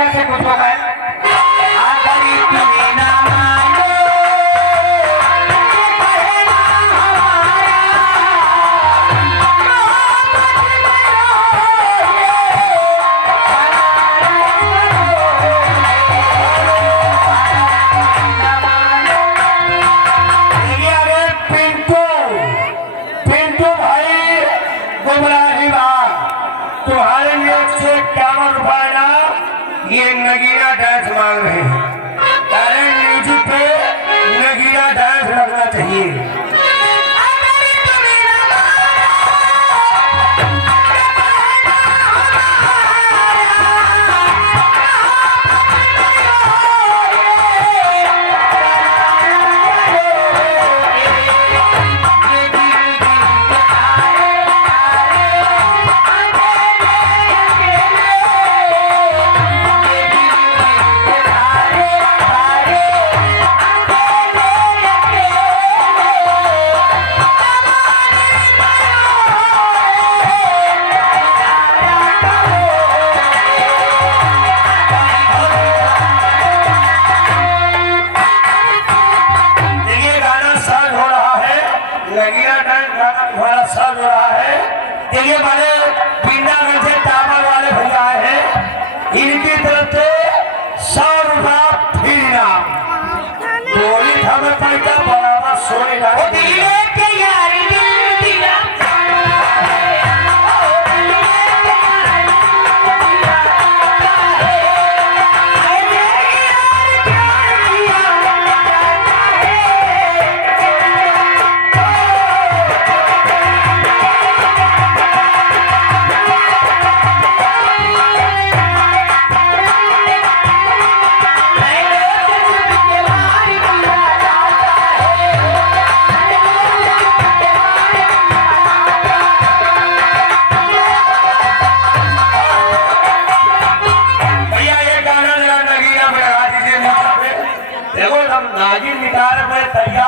इधर से कुछ हो गए आखिरी तुम्हें ना मानो तुम्हारे लिए 151 रुपए ना ये नगीना डांस मांग रहे हैं। टैलेंट म्यूजिक पे नगीना डांस लगना चाहिए। नगीना डांस गाना तुम्हारा सब हो रहा है। देखिए हमारे बिंदागंज से टावर वाले भैया हैं, इनकी तरफ से 100 रुपया फ्री इनाम। गोली हमें पैसा बराबर सोने का देखो हम नागिन निकाल में तैयार।